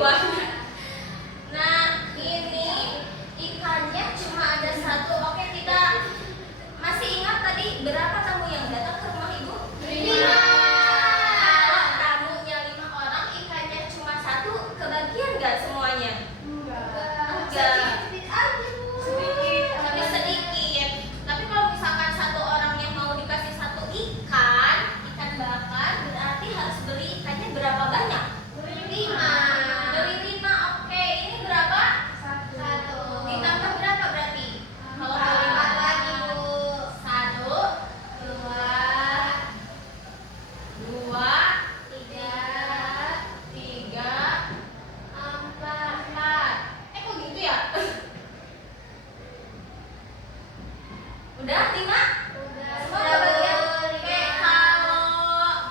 buahnya. Nah, ini ikannya cuma ada satu. Oke, kita masih ingat tadi berapa tamu yang datang ke rumah ibu? 5. Kalau tamunya 5 orang, ikannya cuma satu, kebagian nggak semuanya? Enggak. Sedikit, tapi sedikit. Tapi kalau misalkan satu orang yang mau dikasih satu ikan bakar, berarti harus beli ikannya berapa banyak? 5. Beli 5, oke. Ini berapa? 1. Ditambah berapa berarti? Kalau beli 4 lagi, Bu. 1, 2, 3, 4. Kok gitu ya? Udah 5? Semua udah bagian? Oke, kalau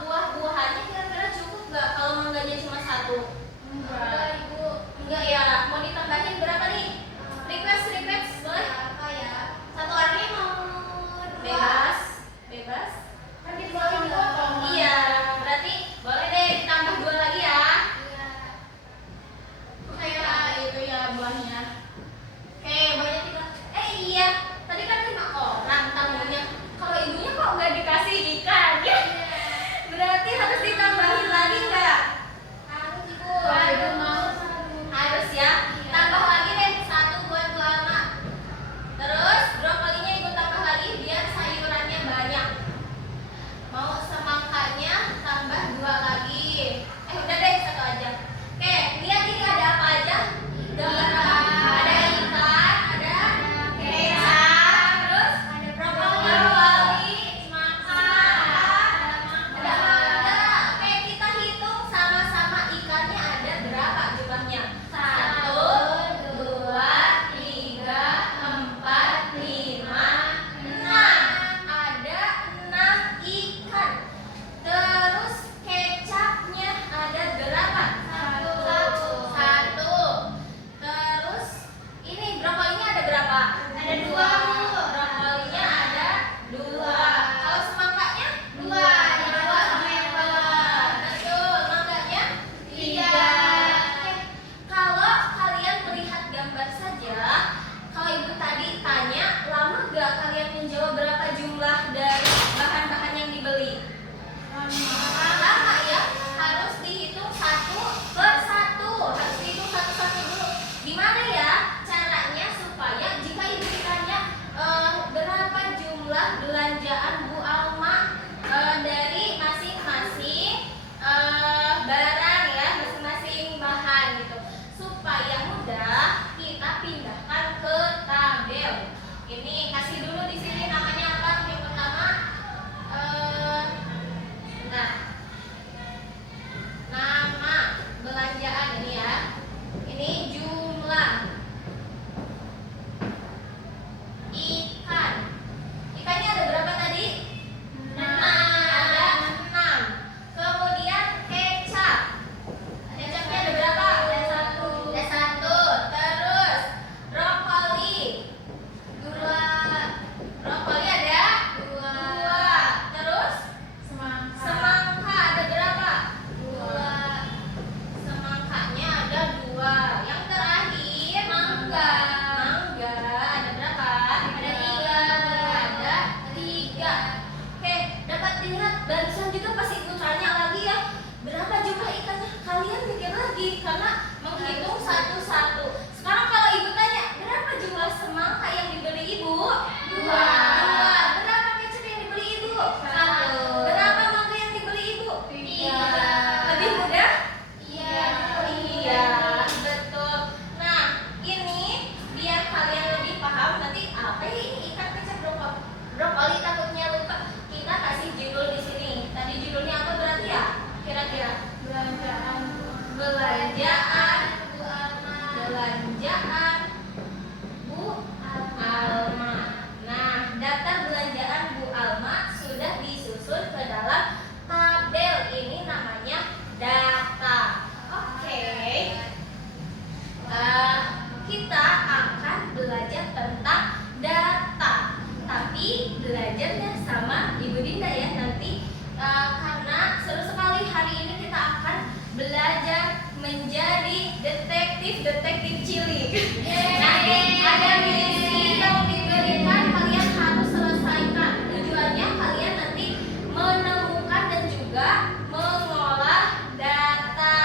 buah-buahannya kira-kira cukup nggak kalau mangganya cuma 1? Enggak, Ibu. Enggak ya? Mau ditambahin berapa nih? Request boleh? Apa ya? Satu orangnya mau bebas? Kan boleh dipotong. Iya, berarti boleh deh ditambah 2 lagi ya. Iya. Kayak itu ya buahnya. Oke, banyak juga. Iya. Tadi kan 5 orang tamunya Nah, ada misi yang diberikan, kalian harus selesaikan. Tujuannya kalian nanti menemukan dan juga mengolah data,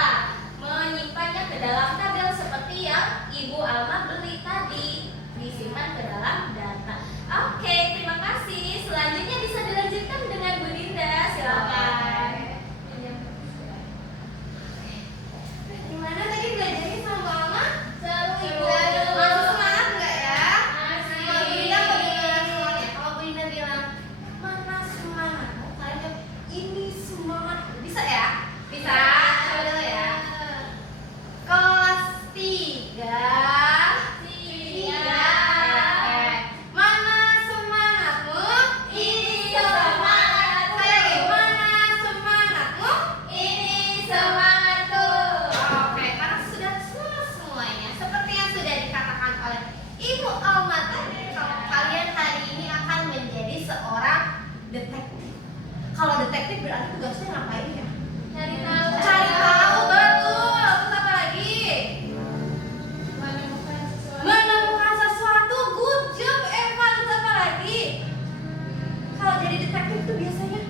menyimpannya ke dalam tabel seperti yang Ibu Alma beli tadi, disimpan ke dalam data. Oke, terima kasih. Selanjutnya bisa dilanjutkan dengan Bu Dinda, silakan. Gimana tadi belajarnya sama Bu Alma? Seru, Ibu. Masih semangat nggak ya? Masih. Kalau Bu Dinda bagaimana semangatnya? Kalau Bu Dinda bilang mana semangat, kalian jawab ini semangat. Bisa ya? Bisa. Coba dulu ya. Kelas 3. Mana semangatmu? Ini semangat. Saya gimana semangatmu? Ini semangatku. Oke, karena sudah semuanya seperti yang sudah dikatakan oleh Ibu Alma tadi, kalau kalian hari ini akan menjadi seorang detektif. Kalau detektif berarti tugasnya ngapain ya? Cari tahu. Cari tahu, betul. Terus apa lagi? Menemukan sesuatu. Good job, Eva. Terus apa lagi? Kalau jadi detektif itu biasanya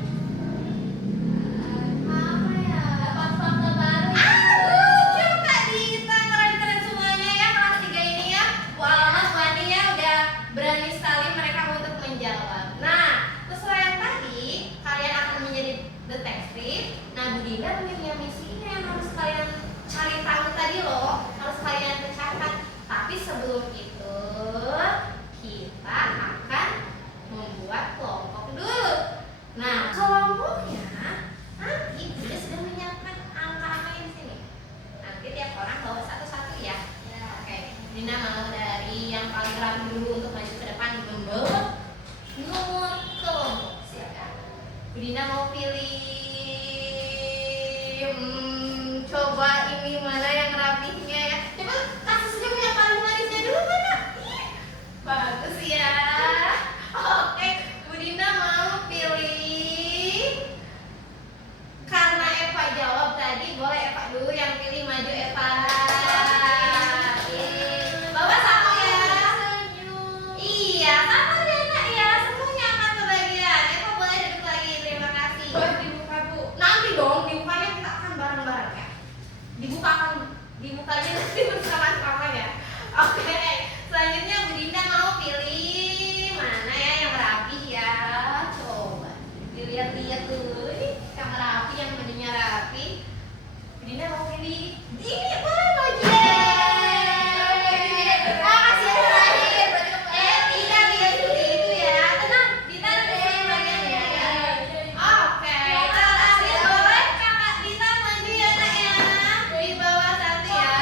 apa ya? Dapat fakta baru. Good job, Kak Dita. Keren-keren semuanya ya kelas 3 ini ya. Bu Alma, Bu Ani ya udah berani sekali mereka untuk menjawab. Nah, sesuai yang tadi, kalian akan menjadi detektif. Nah, Bu Dinda punya misinya yang harus kalian cari tahu tadi loh, harus kalian pecahkan. Tapi sebelum itu, kita akan membuat kelompok dulu. Nah, kelompoknya nanti Bunda sudah menyiapkan angka-angka yang di sini. Nanti tiap orang bawa satu-satu ya. Oke, Dinda mau dari yang paling rapi dulu untuk maju ke depan membawa nomor kelompok. Silakan. Bu Dinda mau pilih. Coba ini mana yang rapihnya ya. Coba kasih senyum yang paling manisnya dulu mana? Bagus ya. Oke, Bu Dinda mau pilih. Karena Eva jawab tadi, boleh Eva dulu yang pilih, maju Eva. Bawa satu ya. Iya, sama Dena ya. Semuanya akan kebagian. Eva boleh duduk lagi. Terima kasih. Dibuka Bu. Nanti dong, dibukanya kita akan bareng-bareng ya. Dibukanya nanti bersama-sama ya. Oke, selanjutnya Bu Dinda mau pilih mana ya yang rapi ya. Coba dilihat-lihat dulu nih yang rapi, yang bajunya rapi. Bu Dinda mau pilih ini, boleh maju. Kasih yang terakhir. Tidak seperti itu ya. Tenang, Dita ada yang bagian ya. Oke, terakhir boleh Kakak Dita maju ya nak ya. Di bawah satu ya.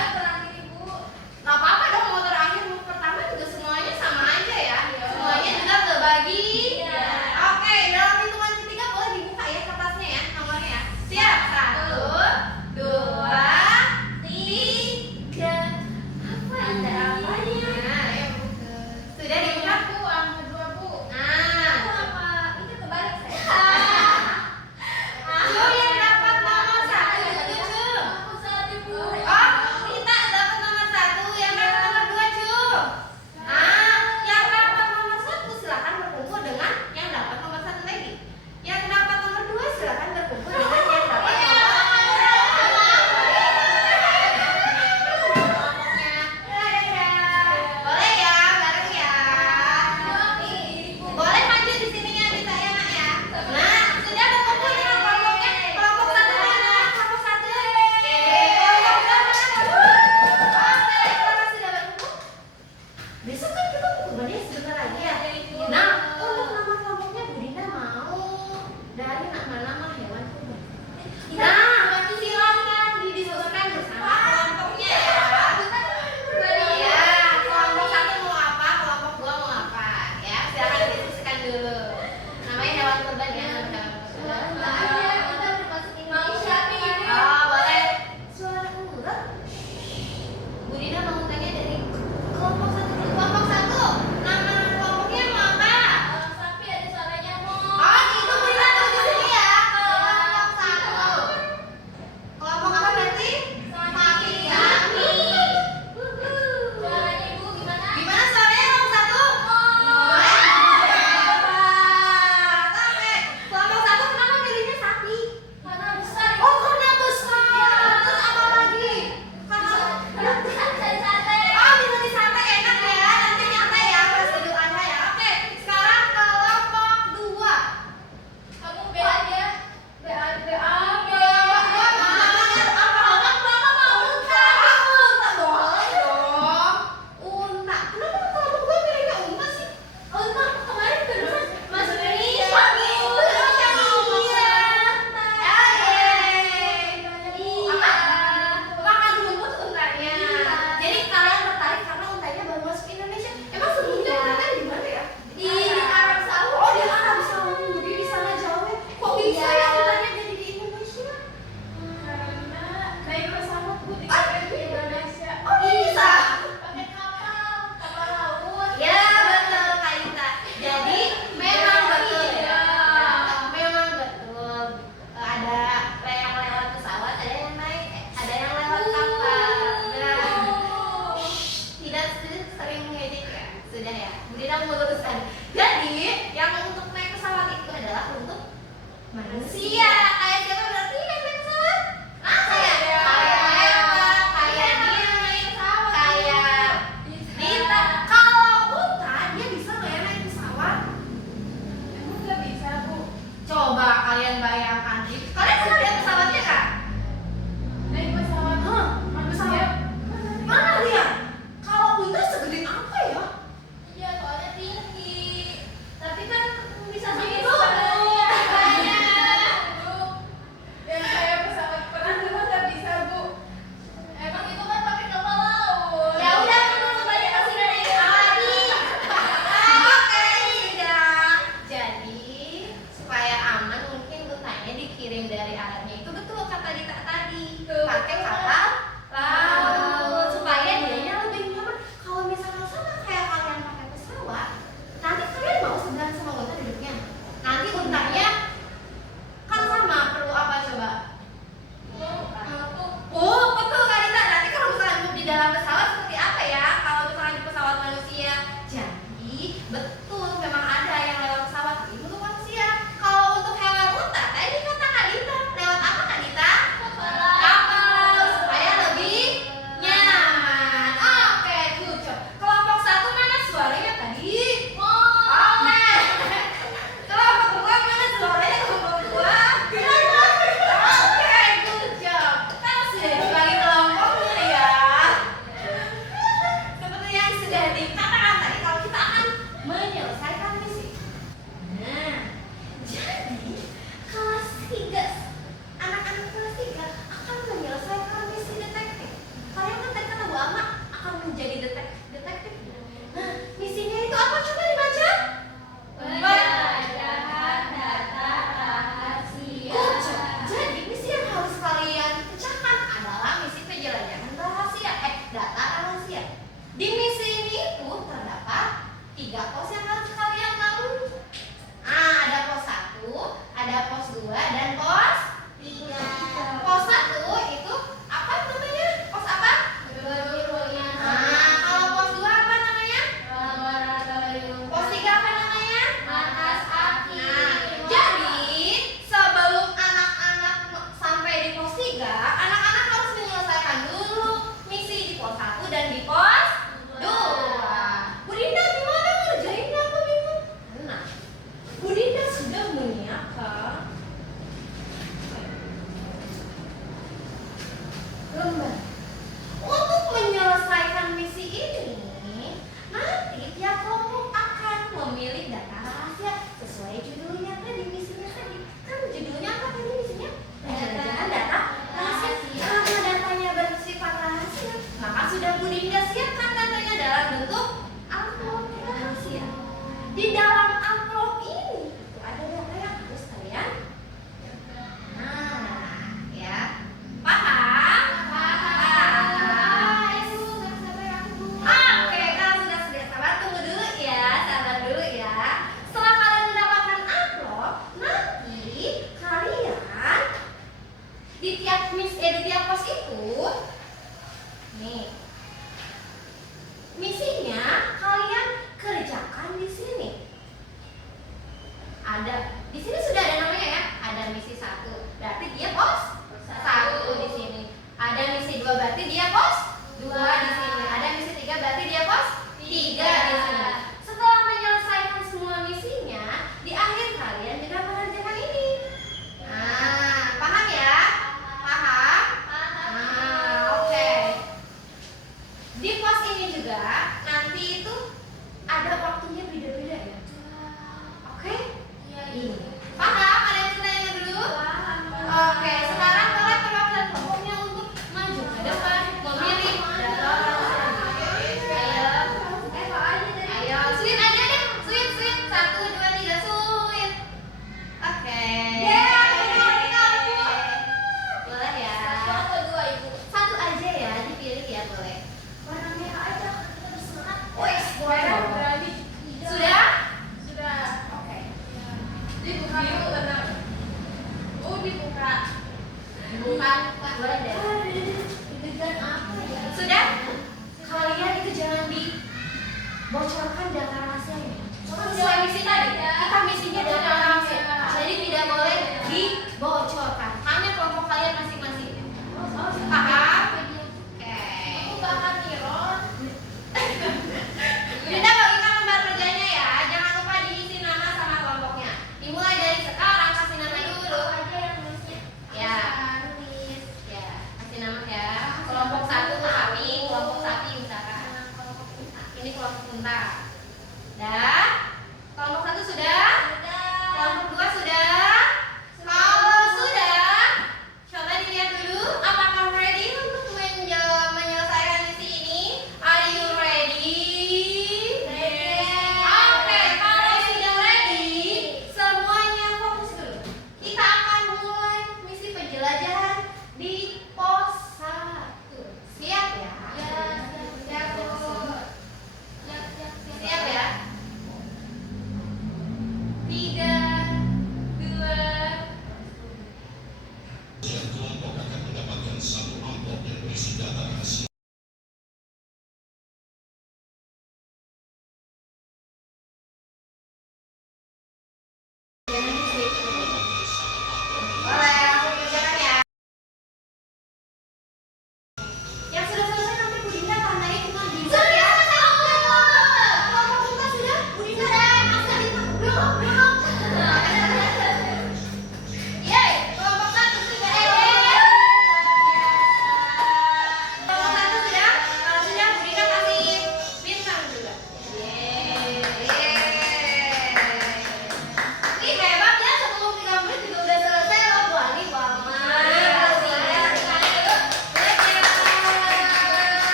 sekali. Jadi yang untuk naik pesawat itu adalah untuk manusia. Kayak siapa berarti yang naik pesawat? Apa ya? Kayak apa? Kayak Dini, kayak Dita. Kalau Unta dia bisa nggak ya naik pesawat? Emang nggak bisa, Bu? Coba kalian bayangkan. Kalian pernah lihat pesawatnya kak? Naik pesawat manusia Mana lihat? Kalau Unta segede apa ya? iya soalnya tinggi. Tapi kan bisa sampai Bisa. Bu, yang kayak pesawat perang cuma nggak bisa, Bu. Emang itu kan pakai kapal laut. Ya udah, kamu tanya kasih dari tadi. Oke, sudah. Jadi supaya aman mungkin Untanya dikirim dari alatnya itu betul kata Dita tadi. Pakai kapal laut supaya dianya lebih nyaman. Kalau misalnya sama kayak kalian pakai pesawat, nanti kalian mau sebelah sama Unta duduknya. Nanti Untanya kan sama perlu apa coba? Oh, betul Kak Dita. Nanti kalau misalnya duduk di dalam pesawat seperti apa ya? Kalau misalnya di pesawat manusia. Jadi, betul memang ada yang lewat pesawat itu untuk manusia. Kalau untuk hewan unta, tadi kata Kak Dita, lewat apa Kak Dita? Kapal supaya lebih nyaman. Oke, good job. Kelompok satu mana suaranya tadi? Oke. Kelompok dua mana suaranya kelompok dua? Oke, good job. Kan sudah dibagi kelompoknya ya. Seperti yang sudah dikatakan tadi, kalau kita akan menyelesaikan misi. Nah, jadi kelas 3, anak-anak kelas 3 akan menyelesaikan misi detektif. Kalian kan tadi kata Bu Alma akan menjadi detektif. Nah, misinya itu apa? Coba dibaca. Penjajahan data rahasia. Good job. Jadi misi yang harus kalian pecahkan adalah misi penjelajahan rahasia, data rahasia. Di misi ini itu terdapat 3 pos yang harus kalian lalui. Ada pos 1, ada pos 2, dan pos 3. Pos 1 itu apa namanya? Pos apa? Kalau pos 2 apa namanya? Pos 3 apa namanya? Markas akhir. Nah, jadi sebelum anak-anak sampai di pos 3, anak-anak harus menyelesaikan dulu misi di pos 1 dan di pos 2. Bu Dinda gimana ngerjainnya? Aku bingung. Nah, Bu Dinda sudah menyiapkan lembar. Untuk menyelesaikan misi ini, nanti tiap kelompok akan memilih data rahasia sesuai judulnya tadi, misinya tadi. Kan judulnya apa tadi misinya? Penjelajahan data rahasia. Karena datanya bersifat rahasia, maka sudah Bu Dinda siapkan datanya dalam bentuk amplop rahasia. Di dalam amplop ini itu ada data yang harus kalian. Nah, ya. Paham? Oke, kalau sudah sabar, tunggu dulu ya, sabar dulu ya. Setelah kalian mendapatkan amplop, nanti kalian di tiap pos itu, nih, misinya kalian kerjakan di sini. Di sini sudah ada namanya ya. Ada misi 1, berarti dia pos 1 di sini. Ada misi 2, berarti dia pos 2 di sini. Ada misi 3, berarti dia pos 3 di sini. Setelah menyelesaikan semua misinya, di akhir kalian juga mengerjakan ini. Nah, paham ya? Paham? Oke. Di pos ini juga nanti itu ada waktunya beda-beda ya. Oke? Ini. Paham? Ada yang bertanya dulu? Oke, sekarang kalian perwakilan kelompoknya untuk maju ke depan memilih data rahasia. Ayo, sweet aja deh, sweet. 1, 2, 3, sweet. Oke. Boleh ya. Satu aja ya, dipilih ya boleh. Warna merah aja. Wes, boleh. Sudah? Oke. Dibuka dulu benar. Dibuka. Bukan, boleh deh. Sudah? Kalian itu jangan dibocorkan data rahasianya. Coba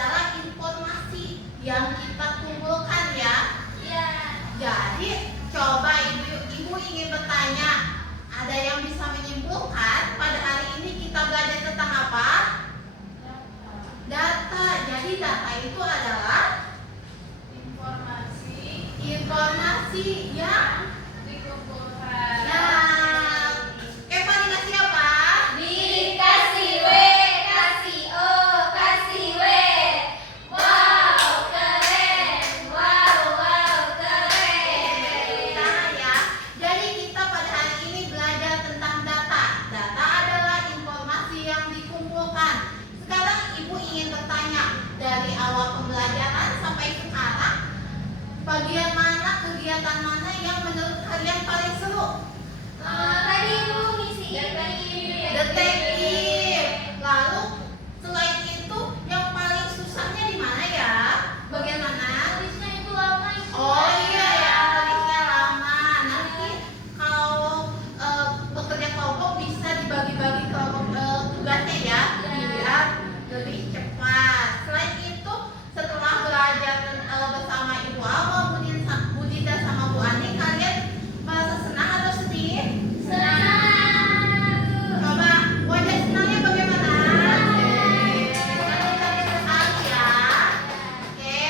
adalah informasi yang kita kumpulkan ya. Iya. Jadi coba ibu ingin bertanya, ada yang bisa menyimpulkan pada hari ini kita belajar tentang apa? Data. Jadi data itu adalah informasi yang dikumpulkan. Nah, Eva dikasih apa? Dikasih W, kasih O, kasih W. Wow, keren. Wow, keren. Nah ya, jadi kita pada hari ini belajar tentang data. Data adalah informasi yang dikumpulkan. Sekarang ibu ingin bertanya, dari awal pembelajaran sampai sekarang, bagian mana, kegiatan mana yang menurut kalian paling seru? Tadi ibu ngisi Detektif. Lalu selain itu yang paling susahnya di mana ya? Bagian mana? Tulisnya itu lama itu. Oh iya ya, tulisnya lama. Nanti kalau bekerja kelompok bisa dibagi-bagi kelompok tugasnya ya, biar lebih cepat. Selain itu, setelah belajar bersama Ibu Alma, Budita sama Bu Ani, kalian merasa senang atau sedih? Senang. Coba wajah senangnya bagaimana? Sekali ya. Oke,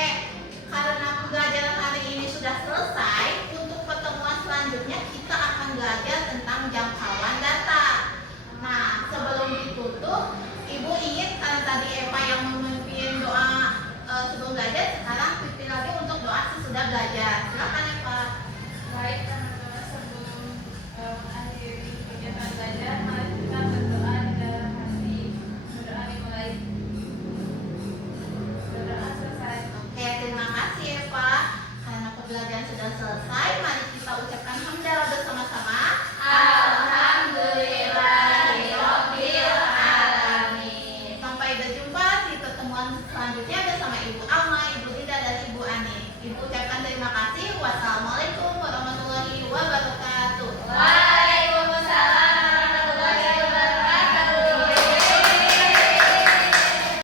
karena pembelajaran hari ini sudah selesai, untuk pertemuan selanjutnya kita akan belajar tentang jangkauan data. Nah, sebelum ditutup, Ibu ingin karena tadi Eva yang memimpin doa sebelum belajar, sekarang pimpin lagi untuk doa sesudah belajar. Silakan Eva. Baik teman-teman, sebelum mengakhiri kegiatan belajar, mari kita berdoa di dalam hati. Berdoa dimulai. Berdoa selesai. Oke, terima kasih Eva. Karena pembelajaran sudah selesai, mari kita ucapkan hamdalah bersama-sama. Alhamdulillahirabbil alamin. Sampai berjumpa di pertemuan selanjutnya bersama Ibu Alma, Ibu Dida, dan Ibu Ani. Ibu ucapkan terima kasih.